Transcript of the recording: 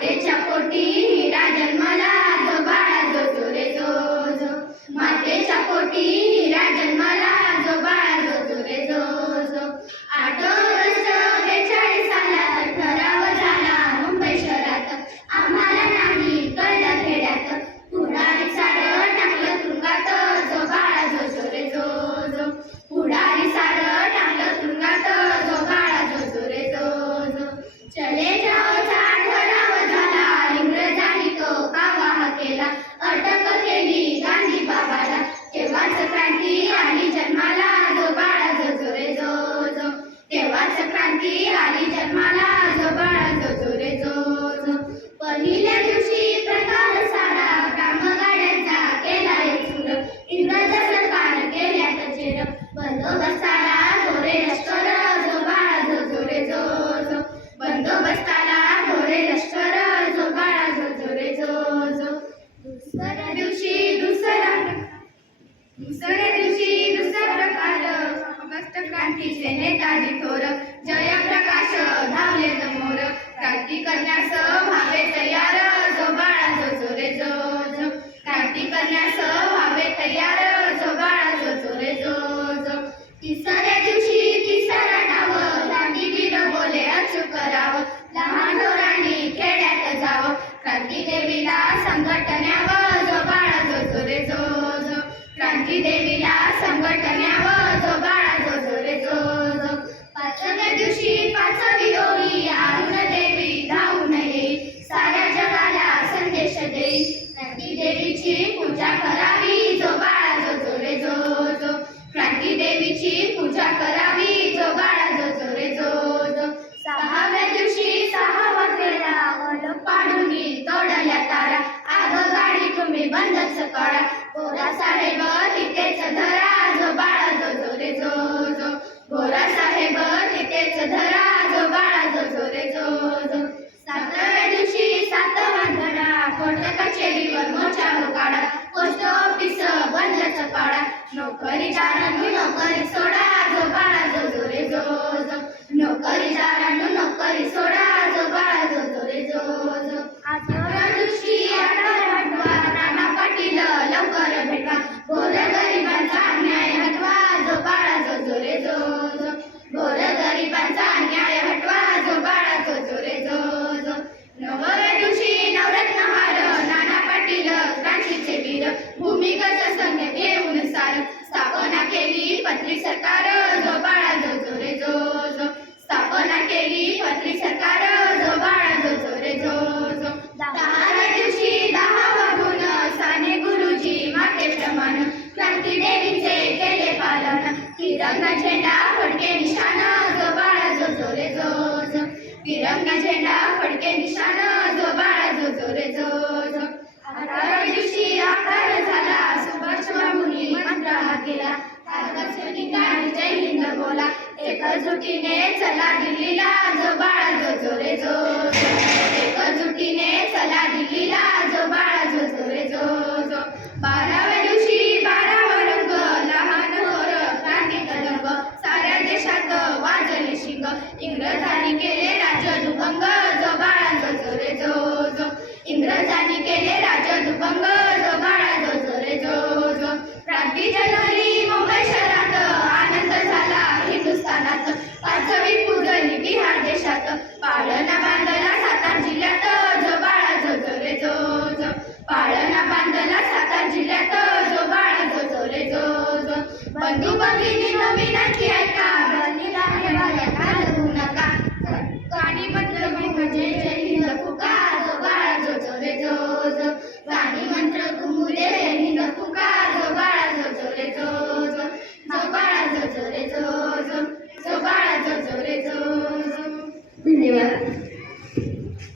मातेच्या पोटी हिरा जन्मला जो बाळा जो जो रे जो जो मातेच्या पोटी हिरा जन्मला जो बाळा जो जो रे जो जो 8 ऑगस्ट 42 सालात ठराव झाला मुंबई शहरात आम्हाला नाही कळलं खेड्यात पुढारी सारं टाकलं तुरुंगात जो बाळा जो जो रे जो जो पुढारी सारं टाकलं तुरुंगात जो बाळा जो जो रे जो जो चले जाओचा ठराव झाला इंग्रजांनी तो कावा केला अटक केली गांधी बाबाला तेव्हाच क्रांती आली जन्माला जो बाळा जो जो रे जो जो तेव्हाच क्रांती आली जन्माला जो बाळा जो जो रे जो जो पहिल्या दिवशी प्रकार सारा कामगाड्यांचा केला चूर इंग्रज सरकार केल्यात चेर बंदोबस्ताला गोरे लष्कर जो बाळा जो जो रे जो जो बंदोबस्ताला गोरे लष्कर जो बाळा जो जो रे जो जो दुसऱ्या दिवशी दुसरा प्रकार ऑगस्ट क्रांतीचे नेताजी थोर जयप्रकाश धावले मोर क्रांती करण्यास व्हावे तयार जो बाळा जो जो रे जो जो क्रांती करण्यास व्हावे तयार जो बाळा जो जो रे जो जो तिसऱ्या दिवशी तिसरा डाव क्रांतीवीर बोले अचूक करावं लहान डोरांनी खेड्यात जावं क्रांती देवीला संघटन्यावं जो बाळा जो जो रे जो जो क्रांती देवीला संघटन्यावं जो बाळा जो जो रे जो जो पाचव्या दिवशी पाचवी ओळी अरुण देवी धावून येई साऱ्या जगाला संदेश देई क्रांती देवीची पूजा करावी जो बाळा जो जो रे जो जो क्रांती देवीची पूजा करावी जो बाळा जो जो रे जो जो सहाव्या दिवशी सहावा फेरा वड पाडून तोडल्या तारा आगगाडी तुम्ही बंदच करा गोरा साहेब तिथेच धरा जो बाळा जो जो रे जो जो गोरा साहेब तिथेच धरा जो बाळा जो जो रे जो जो सातव्या दिवशी सातवा धडा कोर्ट कचेरीवर मोर्चा हो काढा पोस्ट ऑफिस बंदच पाडा नोकरीदारांनी नोकरी सोडा जो बाळा जो जो रे जो जो नोकरीदारांनी नोकरी सोडा जो बाळा जो जो रे जो जो आठव्या दिवशी हटवा नाना पाटील लवकर भेटा गोरगरिबांचा अन्याय हटवा जो बाळा जो जो रे जो जो गोरगरिबांचा अन्याय हटवा जो बाळा जो जो रे जो जो नवव्या दिवशी नवरत्नहार नाना पाटील क्रांतीचे वीर भूमिगत संघ घेऊन सार स्थापना केली पत्री सरकार जो बाळा जो जो रे जो जो स्थापना केली पत्री सरकार जो बाळा जो जो रे जो जो 10व्या दिवशी 10वा गुण साने गुरुजी मातेप्रमाण क्रांती देवीचे केले पालन तिरंगा झेंडा फडके निशाण जो बाळा जो जो रे जो जो तिरंगा झेंडा फडके निशाण जो बाळा जो जो रे जो जो 18व्या दिवशी आकार झाला सुभाष बाबूंनी मंत्र हा केला जय हिंद बोला एकजुटीने चला दिल्लीला जो बाळा जो जो रे जो जो एकजुटीने चला दिल्लीला जो बाळा